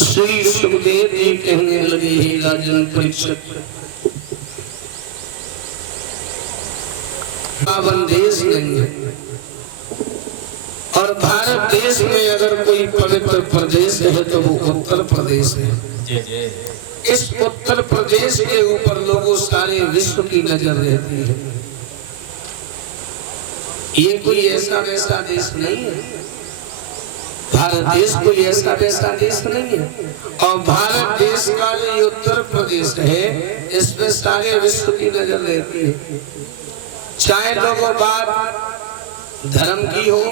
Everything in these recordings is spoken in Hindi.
श्री सुखदेव जी कहने लगे, हे राजन परीक्षित, पावन देश नहीं है और भारत देश में अगर कोई पवित्र प्रदेश है तो वो उत्तर प्रदेश है। इस उत्तर प्रदेश के ऊपर लोगों सारे विश्व की नजर रहती है। ये कोई ऐसा वैसा देश नहीं है, भारत देश कोई ऐसा वैसा देश नहीं है। और भारत देश का जो उत्तर प्रदेश है इसमें सारे विश्व की नजर रहती है। चाहे लोगों बात धर्म की हो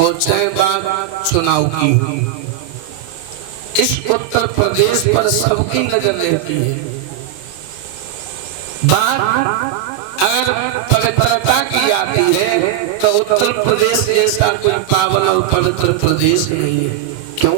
और चाहे बात चुनाव की हो, इस उत्तर प्रदेश पर सबकी नजर रहती है। बात अगर पवित्रता की आती है तो उत्तर प्रदेश जैसा कोई पावन और पवित्र प्रदेश नहीं है। क्यों?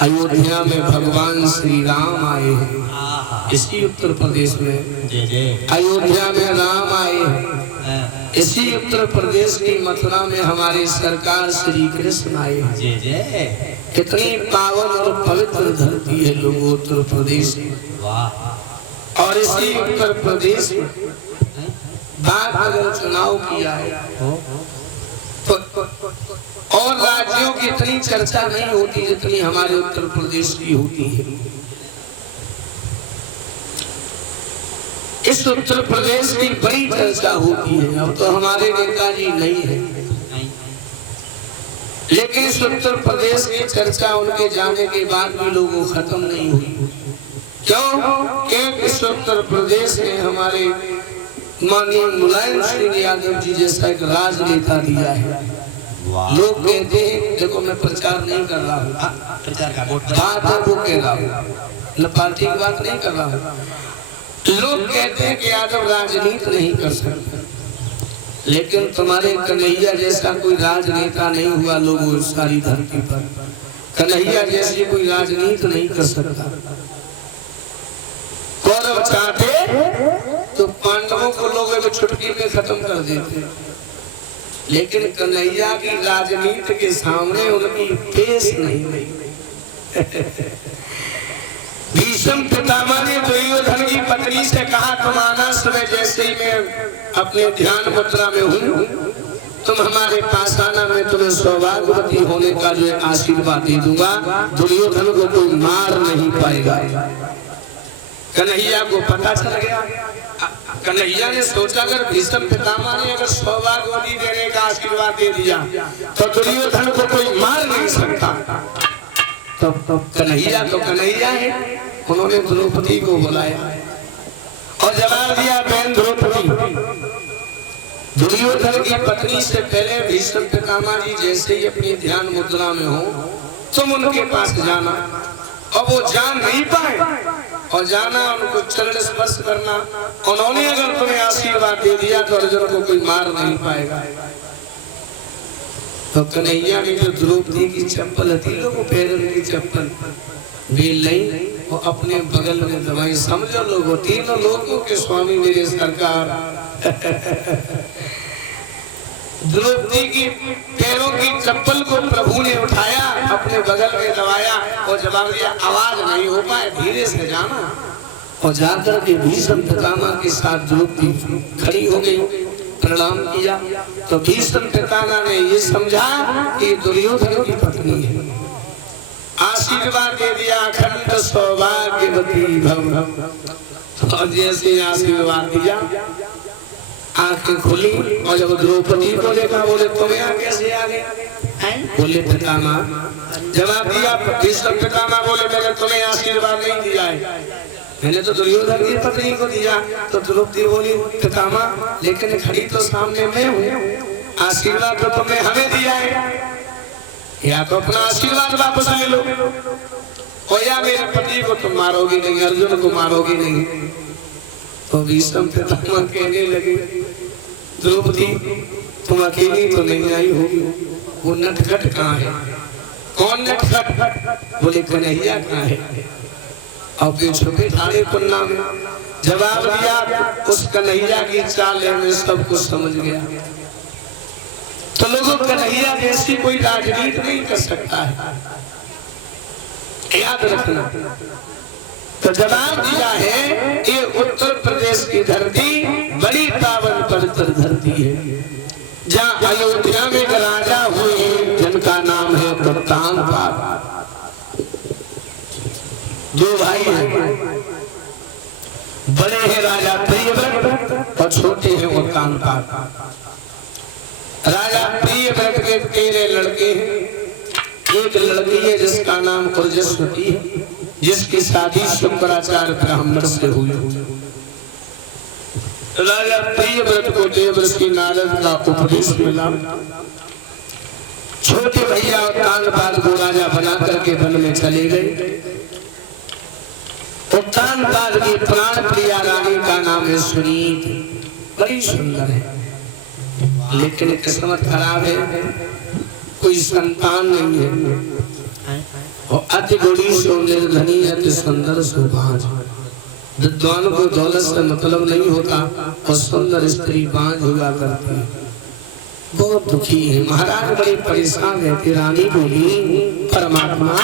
अयोध्या में भगवान श्री राम आए हैं, इसी उत्तर प्रदेश में। अयोध्या में राम आए हैं, इसी उत्तर प्रदेश की मथुरा में हमारे सरकार श्री कृष्ण आए हैं। कितनी पावन और पवित्र धरती है लोगों उत्तर प्रदेश की। और इसी उत्तर प्रदेश में बात अगर चुनाव किया है तो और राज्यों की इतनी चर्चा नहीं होती जितनी हमारे उत्तर प्रदेश की होती है। इस उत्तर प्रदेश की बड़ी चर्चा होती है। अब तो हमारे नेताजी नहीं है, लेकिन इस उत्तर प्रदेश की चर्चा उनके जाने के बाद भी लोगों खत्म नहीं हुई। क्यों? क्योंकि इस उत्तर प्रदेश में हमारे माननीय मुलायम सिंह यादव जी जैसा एक राजनेता दिया है। लोग कहते हैं, देखो मैं प्रचार नहीं कर रहा हूँ, बात है वो कह रहा हूँ, न पार्टी की बात नहीं कर रहा हूँ। लोग कहते हैं कि यादव राजनीति नहीं कर सकते, लेकिन तुम्हारे कन्हैया जैसा कोई राजनेता नहीं हुआ लोगों सारी धरती पर। कन्हैया जैसी कोई राजनीति नहीं कर सकता। कौरव चाहते तो पांडवों को लोग एक चुटकी में खत्म कर देते, लेकिन कन्हैया की राजनीति के सामने उनकी पेश नहीं। भीष्म पितामह ने दुर्योधन की पत्नी से कहा, तुम आना समय जैसे ही मैं अपने ध्यान मुद्रा में हूँ, तुम हमारे पास आना, मैं तुम्हें सौभाग्यवती होने का जो आशीर्वाद दे दूंगा, दुर्योधन को कोई मार नहीं पाएगा। कन्हैया को पता चल गया। कन्हैया ने सोचा, अगर भीष्म पितामह ने अगर सौभाग्यवती देने का आशीर्वाद दे दिया तो दुर्योधन को कोई मार नहीं सकता। तब कन्हैया तो कन्हैया है। उन्होंने द्रौपदी को बुलाया और जवाब दिया, बहन द्रौपदी, दुर्योधन की पत्नी से पहले भीष्म पितामह जी जैसे ही अपनी ध्यान मुद्रा में हो, तुम उनके पास जाना और वो जान नहीं पाए और जाना उनको चरण स्पर्श करना। उन्होंने अगर तुम्हें आशीर्वाद दे दिया तो अर्जुन को कोई मार नहीं पाएगा। तो कन्हैया ने जो द्रौपदी की चप्पल तीनों पैरों की चप्पल बेल नहीं और अपने बगल में दवाई। समझो लोगों, तीनों लोगों के स्वामी मेरे सरकार। द्रौपदी की पैरों की चप्पल को प्रभु ने उठाया, अपने बगल में दबाया और जवाब दिया, आवाज नहीं हो पाए, धीरे से जाना। और जाकर के भीष्म पितामह के साथ द्रौपदी खड़ी हो गई, प्रणाम किया। तो भीष्म पितामह ने ये समझा कि दुर्योधन की पत्नी है, आशीर्वाद दे दिया, अखंड सौभाग्यवती भव। और जैसे आशीर्वाद दिया, आंखें खुली और जब द्रौपदी को देखा, बोले तुम यहाँ कैसे आ गए? बोले पितामह। जवाब दिया भीष्म पितामह, बोले मैंने तुम्हें आशीर्वाद नहीं दिया है, मैंने तो दुर्योधन की पत्नी को दिया। तो द्रौपदी बोली, पितामह लेकिन खड़ी तो सामने मैं हूँ, आशीर्वाद तो तुमने हमें दिया है, या तो अपना आशीर्वाद वापस ले लो और या मेरे पति को तुम मारोगी नहीं, अर्जुन को मारोगी नहीं। तो भीष्म पितामह कहने लगे, द्रौपदी तुम अकेली तो नहीं आई होगी, वो नटखट कहाँ है? कौन नटखट? बोले कन्हैया कहाँ है? और फिर छुपे ठाड़े पन्ना में जवाब दिया, उस कन्हैया की चाल में सब कुछ समझ गया। तो लोगों, कन्हैया जैसी कोई राजनीति नहीं कर सकता है, याद रखना। तो जवाब दिया है, ये उत्तर प्रदेश की धरती बड़ी पावन पवित्र धरती है, जहाँ अयोध्या में एक राजा हुए जिनका नाम है उत्तानपाद। दो भाई हैं, बड़े हैं राजा प्रियव्रत और छोटे हैं उत्तानपाद। राजा प्रियव्रत के 13 लड़के हैं। एक लड़की है जिसका नाम उर्जस्वती है, जिसकी शादी शुक्राचार्य ब्राह्मण से हुई। राजा प्रियव्रत को देवर्षि नारद का उपदेश मिला। छोटे भैया उत्तानपाद को राजा बना करके वन में चले गए। उत्तानपाद की प्राण प्रिया रानी का नाम है सुनीति, बड़ी सुंदर है, लेकिन किस्मत खराब है, कोई संतान नहीं है। और अति गुणी सो निर्धनी, अति सुंदर सुभाष। विद्वान को दौलत से मतलब नहीं होता और सुंदर स्त्री बांझ हुआ करती है। बहुत दुखी है महाराज, बड़े परेशान है। रानी बोली, परमात्मा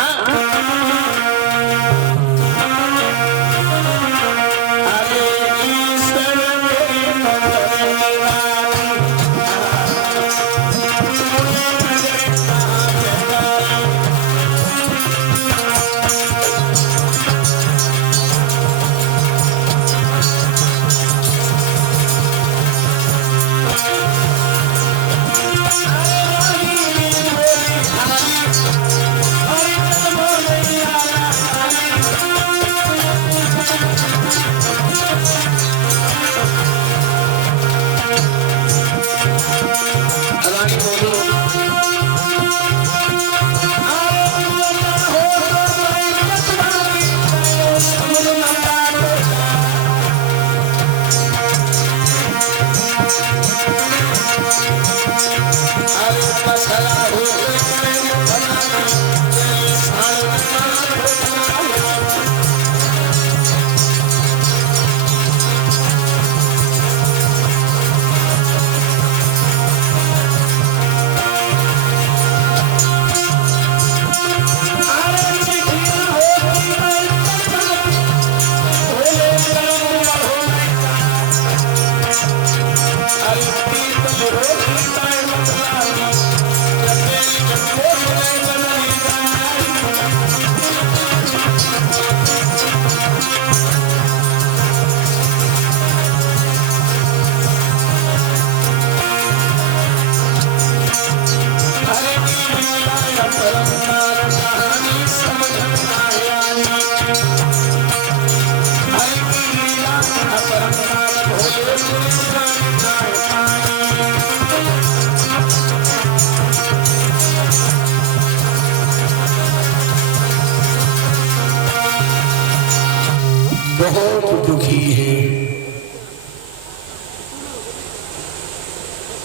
बहुत दुखी हैं।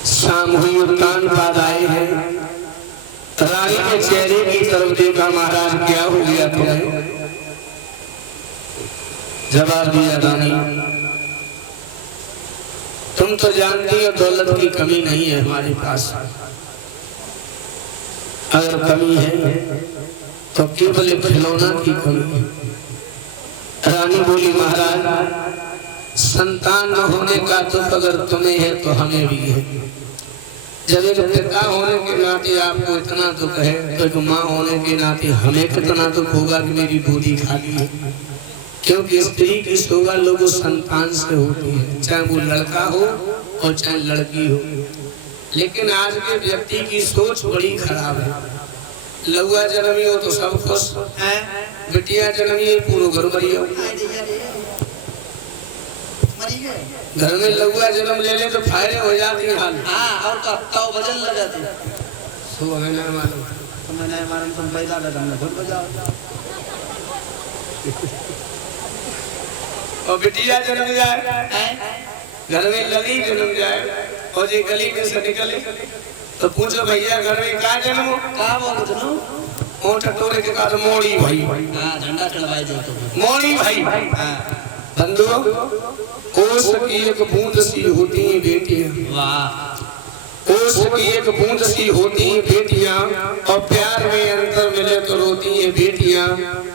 शाम हुई और कान पाद आए हैं। रानी के चेहरे की तरफ देखा, महाराज क्या हो गया तुम्हें? जवाब दिया, रानी तुम तो जानती हो दौलत की कमी नहीं है हमारे पास, अगर कमी है तो केवल खिलौना की कमी है। रानी बोली, महाराज संतान न होने का दुख अगर तुम्हें है तो हमें भी है। जब एक पिता होने के नाते आपको इतना दुख है तो एक माँ होने के नाते हमें कितना दुख होगा कि मेरी गोदी खाली है। क्योंकि स्त्री की शोभा लोगों संतान से होती है, चाहे वो लड़का हो और चाहे लड़की हो। लेकिन आज के व्यक्ति की सोच बड़ी खराब है। लौआ जन्मी हो तो सब खुश है, बिटिया जन्मी हो पूरा घर मरी हो। घर में लौआ जन्म ले ले तो फायदे हो जाती है हाल। हाँ, और तो वजन लगाते सो हमें नहीं मालूम, तुम्हें नहीं मालूम, तुम पैदा लगा हमने खुद बजाओ। और बिटिया जन्म जाए, घर में लली जन्म जाए और ये गली में से निकले तो पूछो भैया घर में क्या जन्म? क्या बोलो तुम? ओठ टोरे के बाद मोड़ी भाई। हाँ, झंडा चढ़वाई दो तुम। मोड़ी भाई। बंधुओं, ओस की एक बूंद सी होती हैं बेटियां। वाह। ओस की एक बूंद सी होती हैं बेटियां, और प्यार में अंतर मिले तो रोती हैं बेटियां।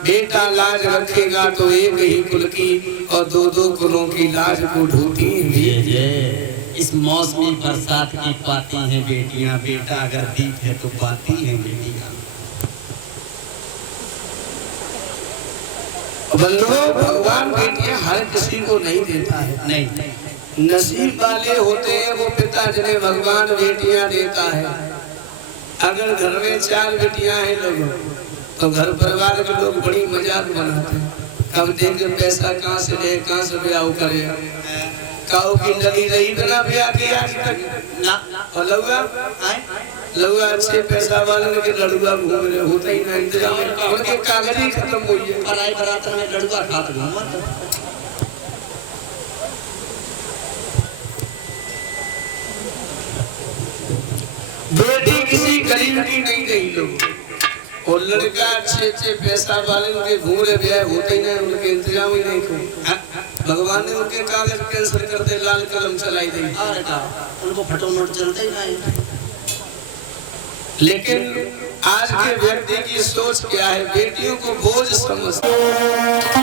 बेटा लाज रखेगा तो एक ही कुल की, और दो दो कुलों की लाज को ढूंढती हैं। इस मौसमी बरसात की पाती हैं बेटियां, बेटा अगर दीप है तो पाती हैं बेटियां। बंधुओं, भगवान बेटियां हर किसी को नहीं देता है। नहीं, नसीब वाले होते हैं वो पिता जिन्हें भगवान बेटियां देता है। अगर घर में 4 बेटियां हैं लोगों तो घर परिवार के लोग बड़ी मजाक बनाते हैं। कब देंगे पैसा कहाँ से ले, कहाँ से ब्याह करे। काऊ की लगी रही बिना ब्याह किया आज तक ना। और लौआ अच्छे पैसा वाले के लड़ुआ घूम रहे होते ही ना, इंतजाम उनके कागज ही खत्म हुई है। पढ़ाई बरातर में लड़का खात घूमत। बेटी किसी गरीब की नहीं रही लोग, और लड़का अच्छे अच्छे पैसा वाले उनके घूम रहे ब्याह होते ही ना, उनके इंतजाम ही नहीं को। भगवान ने उनके कागज कैंसिल कर दे, लाल कलम चलाई दी। उनको फटो नोट चलते ही नहीं। लेकिन आज के व्यक्ति की सोच क्या है? बेटियों को बोझ समझते।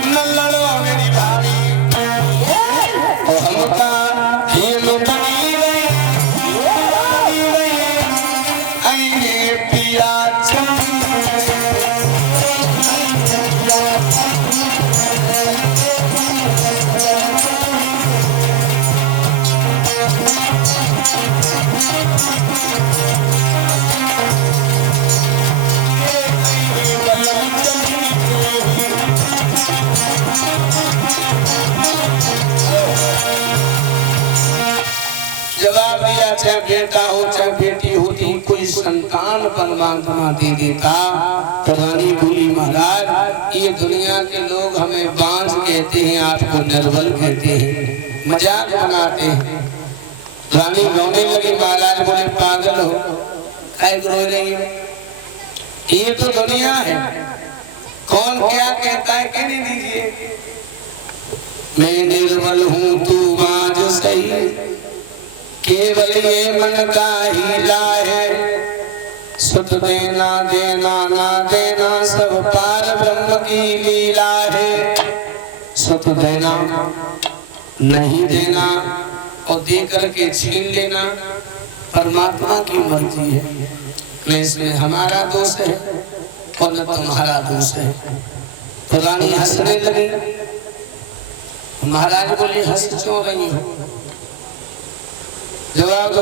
न लड़ो मेरी भाभी, हमका जवाब दिया, चाहे बेटा हो चाहे बेटी होती, कोई संतान परमात्मा दे देता। तो रानी बोली, महाराज ये दुनिया के लोग हमें बांझ कहते हैं, आपको निर्बल कहते हैं, मजाक बनाते हैं। रानी रोने लगी। महाराज बोले, पागल हो, काय रो रही है? ये तो दुनिया है, कौन क्या कहता है कहने दीजिए। मैं निर्बल हूँ तू बांझ सही, केवल ये मन का हीला है। सुत देना देना ना देना सब पार ब्रह्म की लीला है। सुत देना नहीं देना और दे करके छीन लेना परमात्मा की मर्जी है। न इसमें हमारा दोष है और न तुम्हारा दोष है। तो रानी हंसने लगी। महाराज बोले, हंस क्यों रही हो? जवाब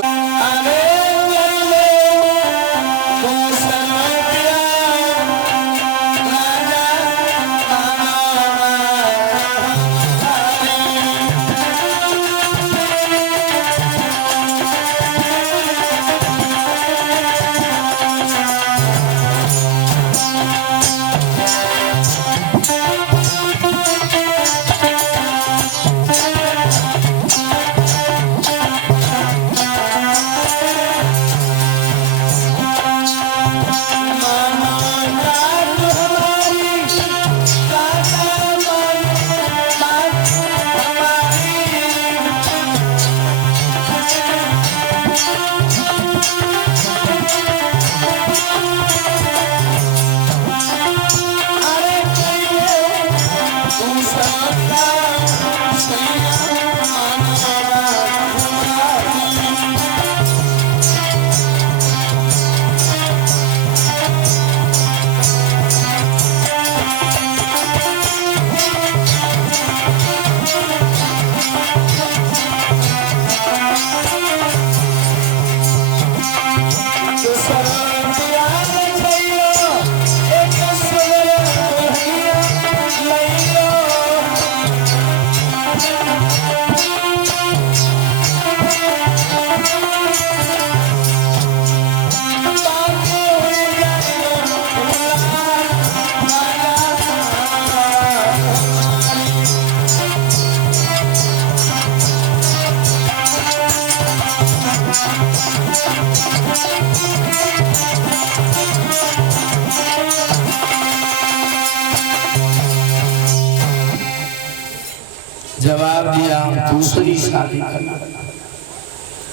जवाब दिया दूसरी शादी करना।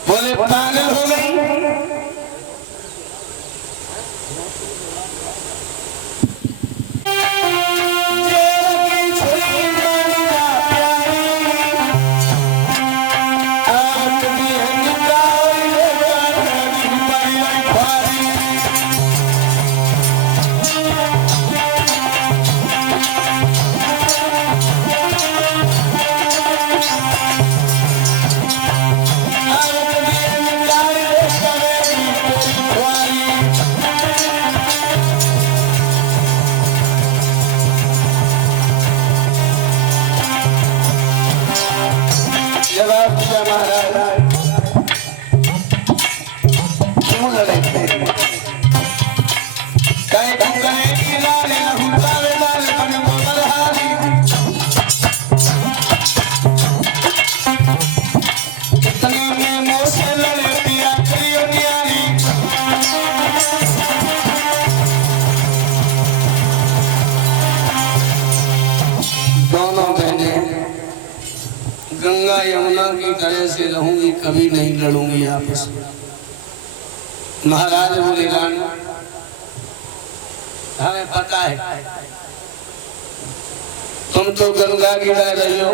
बोले पागल हो गई? गंगा यमुना की तरह से रहूंगी, कभी नहीं लड़ूंगी आपस में। महाराज बोले रानी हमें पता है तुम तो गंगा गिरा रही हो,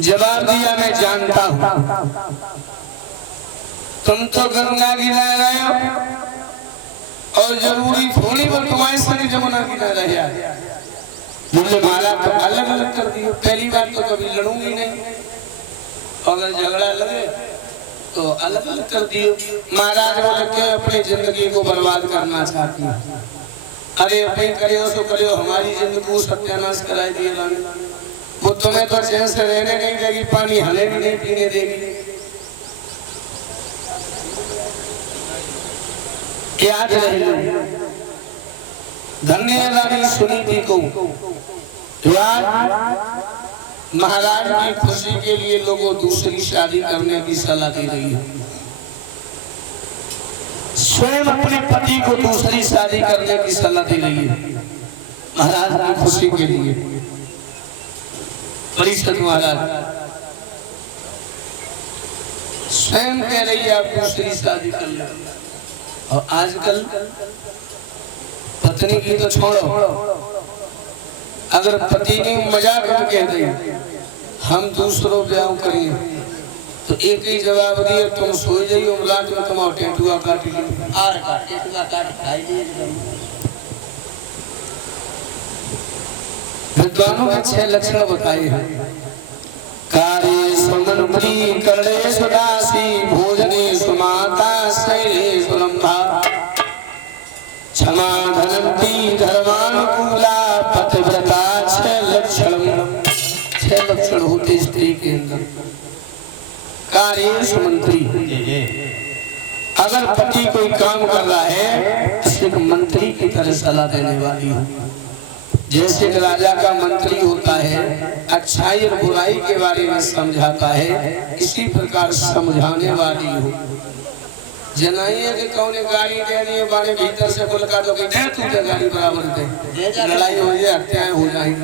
जवाब दिया मैं जानता हूं तुम तो गंगा गिरा रहे हो और जरूरी थोड़ी बहुत तुम्हारे संग जमुना गिरा रहे हो। मुझे मारा तो अलग अलग कर दियो, पहली बार तो कभी लड़ूंगी नहीं, अगर झगड़ा लगे तो अलग अलग कर दियो। महाराज बोले के अपनी जिंदगी को बर्बाद करना चाहती हूँ। अरे अपनी करियो सो करियो, हमारी जिंदगी को सत्यानाश कराई दिए रानी। वो तुम्हें तो चैन से रहने नहीं देगी, पानी हले भी नहीं पीने देगी। याद रहे धन्य रानी सुनीति को महाराज की खुशी के लिए लोगों दूसरी शादी करने की सलाह दे रही है। स्वयं अपने पति को दूसरी शादी करने की सलाह दे रही है महाराज की खुशी के लिए। परिषद महाराज स्वयं कह रही है आप दूसरी शादी कर लो। और आजकल पत्नी की तो छोड़ो, अगर पति ने मजाक में कह दे हम दूसरों ब्याह करें तो एक ही जवाब दिए तुम सो जाइयो, रात में तुम टेटुआ काट विद्वानों के 6 लक्षण बताए हैं। कार्य सुमंत्री करणे सुदासी भोजने सुमाता शैले सुरंभा क्षमा धनंती धर्मानुकूला पतिव्रता 6 लक्षण होते स्त्री के अंदर। कार्य सुमंत्री, अगर पति कोई काम कर रहा है तो एक मंत्री की तरह सलाह देने वाली हो। जैसे राजा का मंत्री होता है, अच्छाई और बुराई के बारे में समझाता है, इसी प्रकार समझाने वाली हो। जनाइए कि कौन गाड़ी दे रही है बारे भीतर से बोल का तो दे तू तो गाड़ी बराबर दे, लड़ाई हो जाए, हत्याएं हो जाएंगी।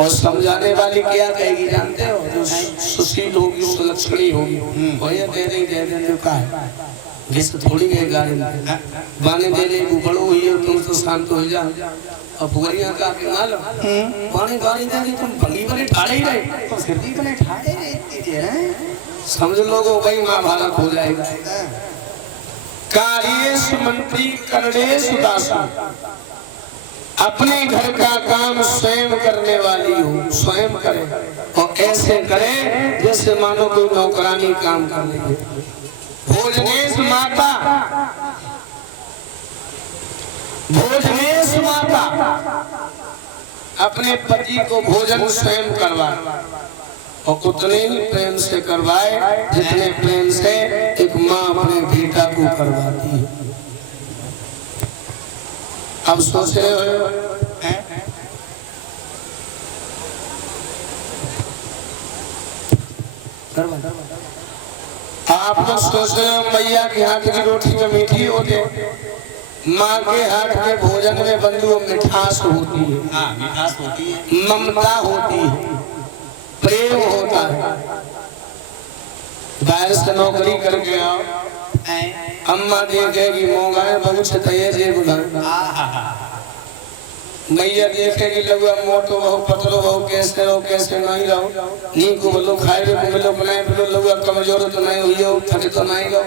और समझाने वाली क्या कहेगी जानते हो? जो सुशील होगी, सुलक्षणी होगी, वही दे नहीं का है जिस थोड़ी गए गाड़ी बाने दे रही बड़ो हुई और तुम तो शांत हो जा। और बुआरिया का माल पानी पानी दे दी, तुम भंगी बने ठाड़े ही रहे तो सिर भी बने ठाड़े रहे, समझ लोगो भाई महाभारत हो जाएगा। कार्येश मंत्री करणे सुदासा, अपने घर का काम स्वयं करने वाली हो, स्वयं करे और ऐसे करे जैसे मानो कोई नौकरानी काम कर रही है। भोजनेश माता, भोजनेश माता अपने पति को भोजन स्वयं करवा, और उतने ही प्रेम से करवाए जितने प्रेम से एक माँ अपने बेटा को करवाती है। अब सोच रहे हो आप लोग सोच रहे हो मैया के हाथ की रोटी तो मीठी होती है, माँ के हाथ के भोजन में बंधु मिठास होती है। हाँ, मिठास होती है, ममता होती है, प्रेम होता है। बाहर से नौकरी करके आओ, अम्मा देखेगी मोगाए बहुत तय जेब मैया देखेगी लगुआ मोटो बहु पतलो बहु कैसे नहीं रहो नी को बोलो खाए को मिलो बनाए बोलो लगुआ कमजोर तो नहीं हुई हो थके तो नहीं लो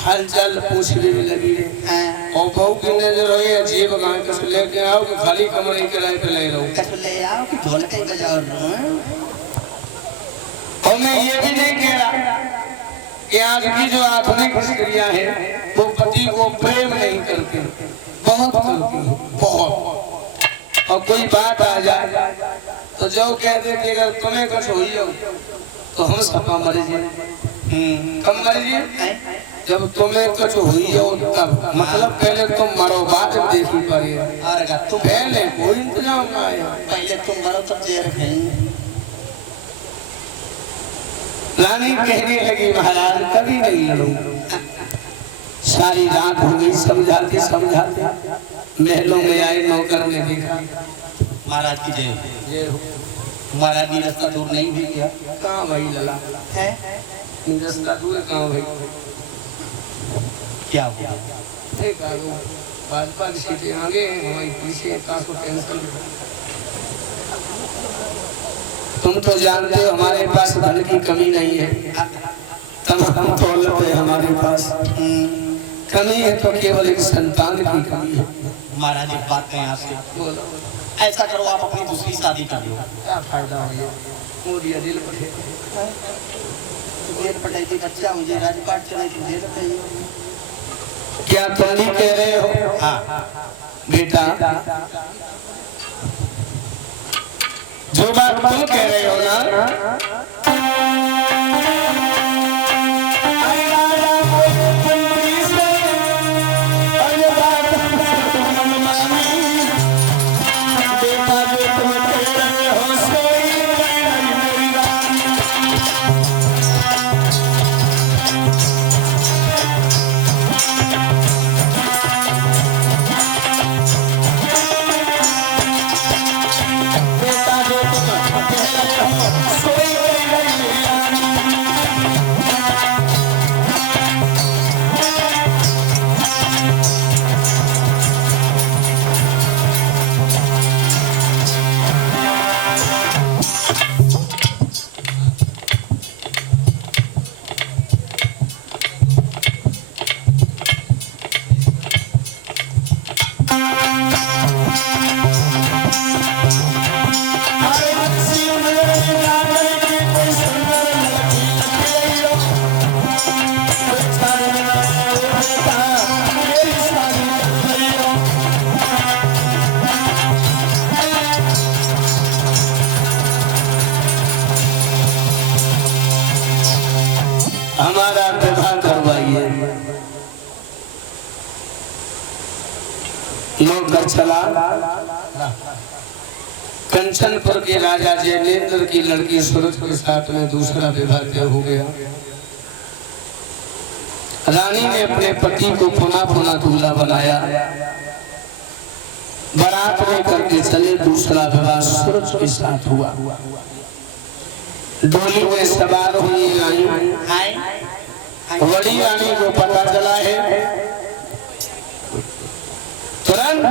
हाल चाल पूछने में लगी है और बहु की नजर हो ये जेब गांव के लेके आओ कि खाली कमरे के किराए पे ले रहो ले आओ कि ढोल के बजाओ। और मैं ये भी नहीं कह रहा कि आज की जो आधुनिक स्त्रियां हैं वो पति को प्रेम नहीं करती, बहुत करती है, बहुत। और कोई बात आ जाए तो जो कहते कि अगर तुम्हें कुछ हुई हो तो हम सबका मर जाए। कब मर जाए? जब तुम्हें कुछ हुई हो तब, मतलब पहले तुम मरो बाद देखी पड़ेगा। पहले कोई इंतजाम ना आया, पहले तुम मरो तब जेर खाएंगे। रानी कहने लगी महाराज कभी नहीं लड़ूंगा। सारी रात हो गई समझाते समझाते, महलों में आए नौकर ने देखा महाराज की जय हो। महाराज ने रास्ता दूर नहीं भी किया। कहाँ भाई लला है रास्ता दूर कहाँ भाई क्या हुआ? भाजपा की सीटें आगे हमारी पीछे का टेंशन। तुम तो जानते हो हमारे पास धन की कमी नहीं है, तमाम दौलत है हमारे पास, कमी है तो केवल एक संतान की कमी है। महाराज एक बात कहें आपसे, बोलो ऐसा करो आप अपनी दूसरी शादी कर लो। क्या फायदा हो गया? मोदिया दिल पटे जेल पटाई थी बच्चा मुझे राजपाट चलाई थी जेल पटाई। क्या तुम नहीं कह रहे हो? हाँ बेटा जो बात तुम कह रहे हो ना, हमारा विवाह करवाइए। नौकर चला, कंचनपुर के राजा जैनेन्द्र की लड़की सूरज के साथ में दूसरा विवाह तय हो गया। रानी ने अपने पति को पुनः पुनः दूल्हा बनाया, बारात लेकर के चले, दूसरा विवाह सूरज के साथ हुआ। डोली में सवार हुई रानी, बड़ी रानी को पता चला है, तुरंत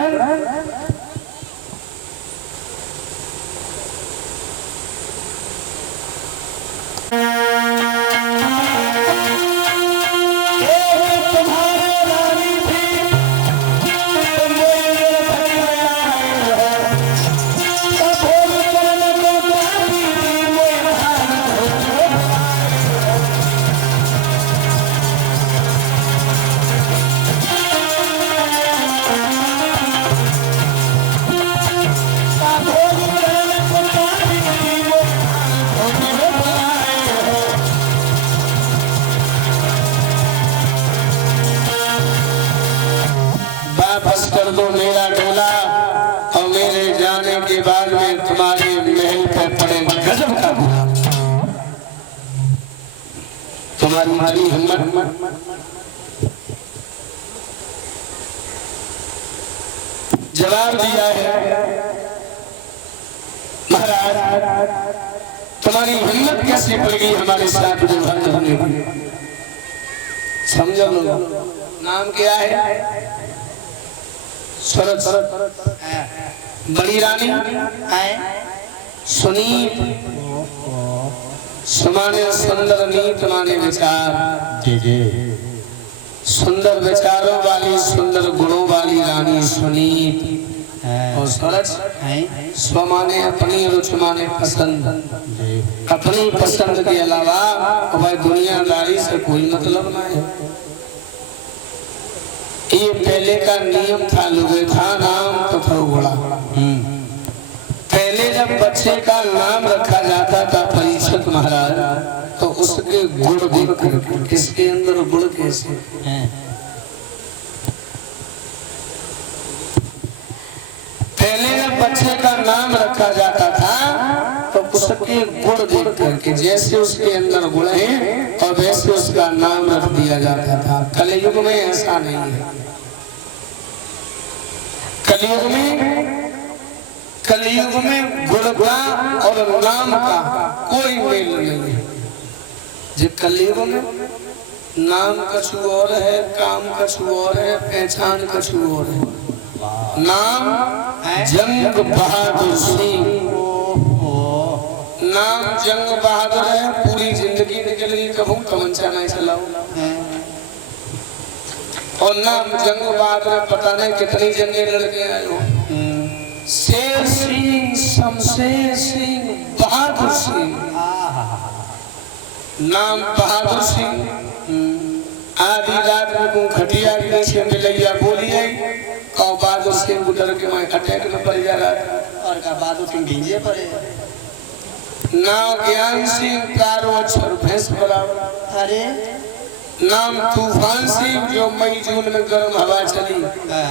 कर दो मेरा डोला और मेरे जाने के बाद में तुम्हारे महल पर पड़े गजब का गोला। तुम्हारी हिम्मत जवाब दिया है महाराज, तुम्हारी हिम्मत कैसे पड़ गई हमारे साथ विवाह करने की? समझो लोग, नाम क्या है? शरद, बड़ी रानी सुनीत, सुमाने सुंदर नीत माने विचार। जी जी। सुंदर विचारों वाली, सुंदर गुणों वाली रानी सुनीत और सरस स्वमाने अपनी, रुच माने पसंद। अपनी पसंद के अलावा भाई दुनियादारी से कोई मतलब ना है। ये पहले का नियम था, लुगे था नाम तो था घोड़ा। पहले जब बच्चे का नाम रखा जाता था परीक्षित महाराज, तो उसके गुण देख कर, किसके अंदर गुण कैसे। पहले जब बच्चे का नाम रखा जाता था तो उसके गुण देख करके, जैसे उसके अंदर गुण है और वैसे उसका नाम रख दिया जाता था। कलयुग में ऐसा नहीं है। कलयुग में गुण का और नाम का कोई मेल नहीं है। जो कलयुग में नाम कछु और है, काम कछु और है, पहचान कछु और है। नाम जंग बहादुर सिंह, नाम जंग बहादुर है। पूरी जिंदगी निकल गई, कभी तमंचा नहीं चलाओ। और नाम जंग बहादुर, पता नहीं कितनी जंगें लड़के आए हो। शेर सिंह, शमशेर सिंह, बहादुर सिंह। नाम बहादुर सिंह। आधी रात में को खटिया के नीचे मिलैया बोली आई और बहादुर सिंह गुजर के वहां अटैक में पड़ जा रहा था। और का बहादुर सिंह भिंजे पड़े। नाम ज्ञान सिंह, कारो अक्षर भैंस बराबर। अरे नाम तूफान सिंह, जो मई जून में गर्म हवा चली,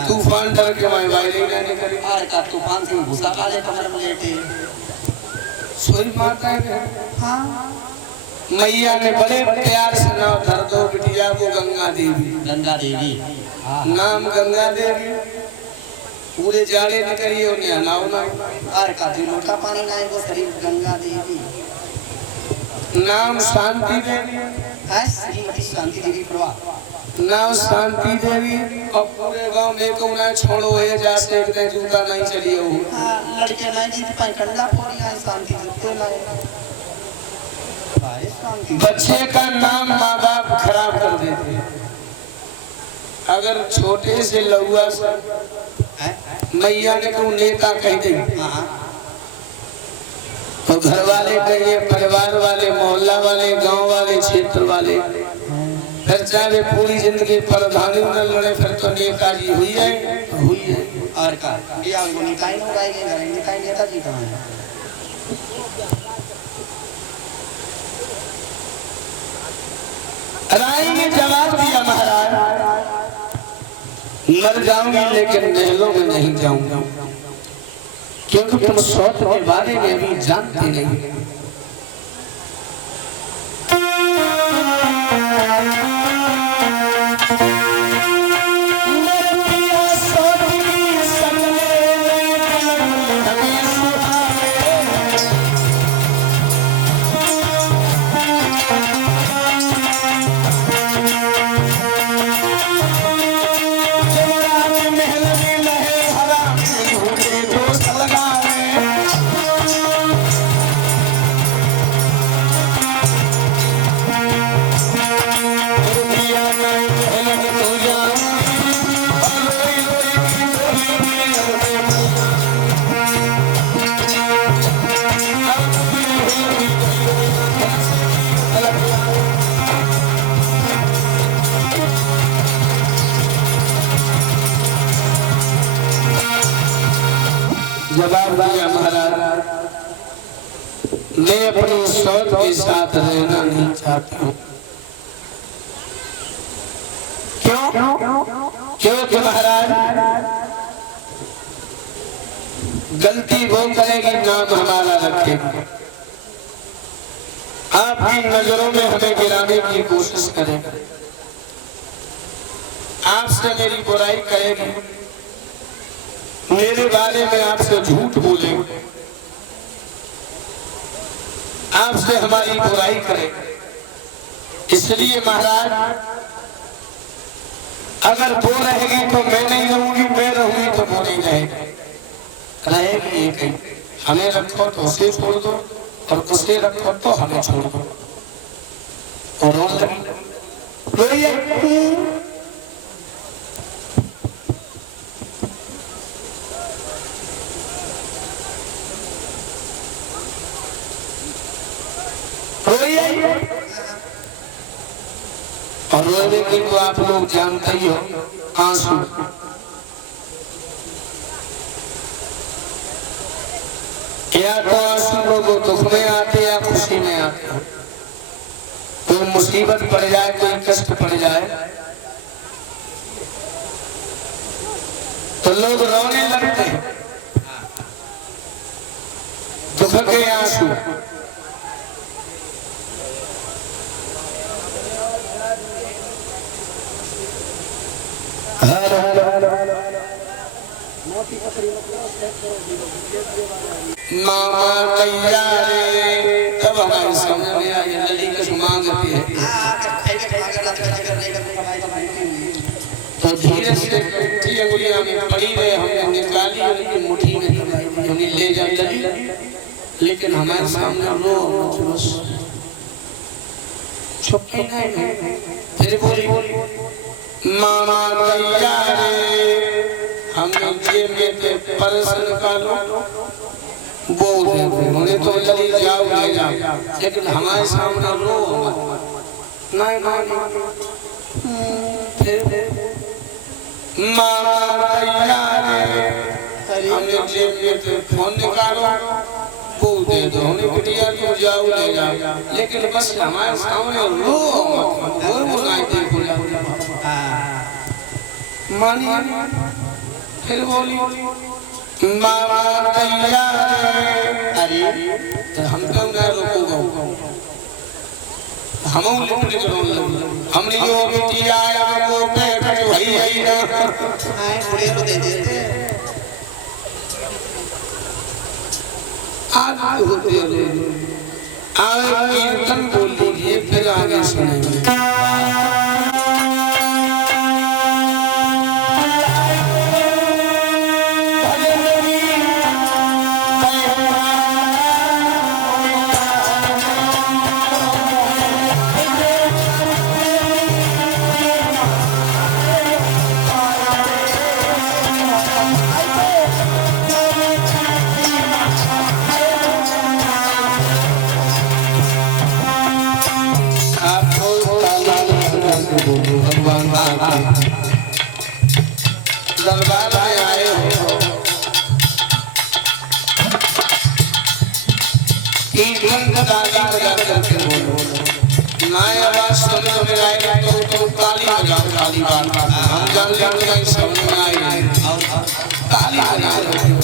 तूफान डर के वहां वायरिंग नहीं करी। और का तूफान सिंह भूसा काले कमर में लेटे सोई माता है। हाँ, मैया ने बड़े प्यार से नाम धर दो बिटिया को गंगा देवी। गंगा देवी नाम गंगा देवी। पूरे जाड़े निकलिए उन्हें हनाओ ना। और का लोटा पानी ना वो शरीर गंगा देवी। नाम शांति देवी। श्रीमती शांति देवी प्रभा। नाम शांति देवी। और पूरे गांव में को ना छोड़ो है, जाते एक दिन जूता नहीं चलिए हो। लड़के नहीं जीत पाए, कंडा फोड़ी आए शांति जूते लाए। बच्चे का नाम माँ बाप खराब कर देते। अगर छोटे से लहुआ से मैया ने को नेता कह दे तो घर वाले कहिए, परिवार वाले, मोहल्ला वाले, गांव वाले, क्षेत्र वाले, फिर चाहे पूरी जिंदगी प्रधानी न लड़े, फिर तो नेताजी हुई है। और का नेताजी कहाँ है? रानी ने जवाब दिया, महाराज मर जाऊंगी लेकिन महलों में नहीं जाऊंगा, क्योंकि तुम सौत के बारे में भी जानते नहीं। जवाब दिया, महाराज मैं अपनी सौत के साथ रहना नहीं चाहता हूँ। क्यों? क्योंकि महाराज गलती वो करेगी नाम हमारा रखेगी। आपकी नजरों में हमें गिराने की कोशिश करेगा, आपसे मेरी बुराई करेगी, मेरे बारे में आपसे झूठ बोलेंगे, आपसे हमारी बुराई करेगा। इसलिए महाराज अगर वो रहेगी तो मैं नहीं रहूंगी, मैं रहूंगी तो वो नहीं रहेगी, रहेगी एक ही। हमें रखो तो उसे छोड़ दो और उसे रखो तो हमें छोड़ दो। और और रोने की तो आप लोग जानते ही हो, आंसू। या तो आंसू लोगों दुख में आते या खुशी में आते। कोई मुसीबत पड़ जाए, कोई कष्ट पड़ जाए तो लोग रोने लगते हैं, दुख के आंसू। मामा तैयार तब हमारे समझ में आई लड़ी कुछ मांगती है तो धीरे से उठी अंगुलियां में पड़ी रहे, हमने निकाली उनकी मुट्ठी में दबाई, हमने ले जा लड़ी, लेकिन हमारे सामने रो बस चुप नहीं। फिर बोली मामा तैयार हमने जेब में से पर्स निकालो, वो उन्हें तो लड़ी जाओ ले जाओ, लेकिन हमारे सामने रो नहीं नहीं। फिर मामा तैयार हमने जेब में से फोन निकालो, वो दे दो, हमने बिटिया तो जाओ ले जाओ, लेकिन बस हमारे सामने रो वो नहीं देखो मानिए। फिर बोली मामा तैयार, अरे तो हम क्यों ना रोकोगे, हम हमने यो बिटिया वो पे भाई आई ना आए बुढ़े को दे देते आज होते आए कीर्तन बोल लीजिए, फिर आगे सुनेंगे। दरबार में आए हो, कीर्तन ताली बजा करके बोलो, नाय आवाज समझ में आए तो ताली बजाओ, ताली बात हम जान लेंगे समझ में आए ताली बजाओ।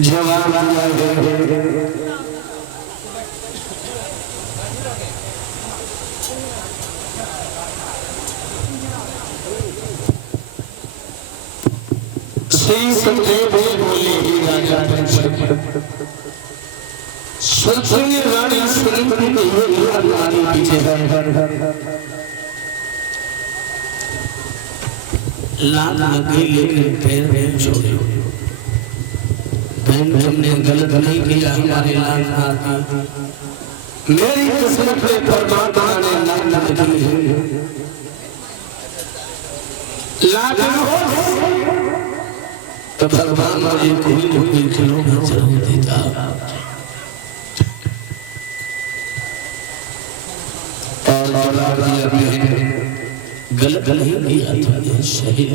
जवाब दिया है। श्री सतदेव बोले राजा सुरसंगी रानी सुरंगी रानी पीछे लाल लगी लेकिन पैर में छोड़े बहन हमने गलत नहीं किया हमारे लाल आदमी मेरी किस्मत में परमात्मा ने लाल लगी लाल तो भगवान मुझे कोई खिलौना जरूर देता और गलत नहीं किया था शहीद